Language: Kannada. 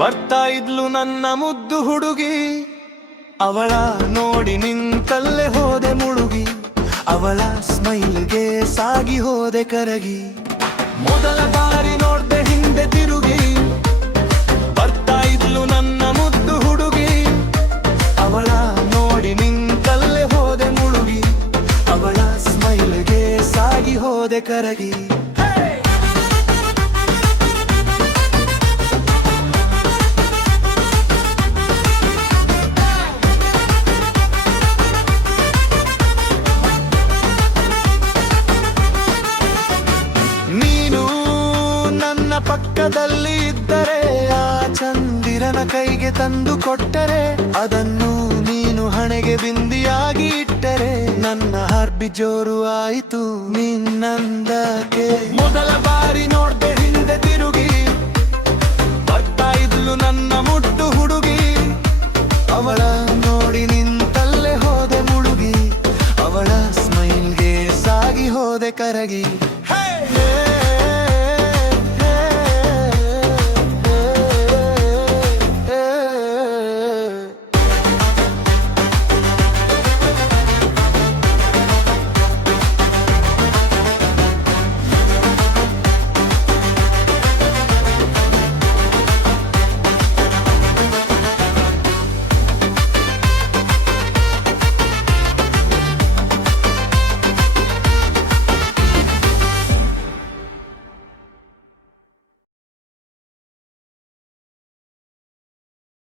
ಬರ್ತಾ ಇದ್ಲು ನನ್ನ ಮುದ್ದು ಹುಡುಗಿ, ಅವಳ ನೋಡಿ ನಿಂತಲ್ಲೇ ಹೋದೆ ಮುಳುಗಿ, ಅವಳ ಸ್ಮೈಲ್ಗೆ ಸಾಗಿ ಹೋದೆ ಕರಗಿ. ಮೊದಲ ಬಾರಿ ನೋಡ್ದೆ ಹಿಂದೆ ತಿರುಗಿ, ಬರ್ತಾ ಇದ್ಲು ನನ್ನ ಮುದ್ದು ಹುಡುಗಿ, ಅವಳ ನೋಡಿ ನಿಂತಲ್ಲೇ ಹೋದೆ ಮುಳುಗಿ, ಅವಳ ಸ್ಮೈಲ್ಗೆ ಸಾಗಿ ಹೋದೆ ಕರಗಿ. ಪಕ್ಕದಲ್ಲಿ ಇದ್ದರೆ, ಆ ಚಂದಿರನ ಕೈಗೆ ತಂದು ಕೊಟ್ಟರೆ, ಅದನ್ನು ನೀನು ಹಣೆಗೆ ಬಿಂದಿಯಾಗಿ ಇಟ್ಟರೆ, ನನ್ನ ಹಾರ್ಬಿ ಜೋರು ಆಯಿತು ನಿನ್ನಂದಕ್ಕೆ. ಮೊದಲ ಬಾರಿ ನೋಡ್ದೆ ಹಿಂದೆ ತಿರುಗಿ, ಬರ್ತಾ ಇದ್ಲು ನನ್ನ ಮುದ್ದು ಹುಡುಗಿ, ಅವಳ ನೋಡಿ ನಿಂತಲ್ಲೇ ಹೋದೆ ಮುಳುಗಿ, ಅವಳ ಸ್ಮೈಲ್ಗೆ ಸಾಗಿ ಹೋದೆ ಕರಗಿ.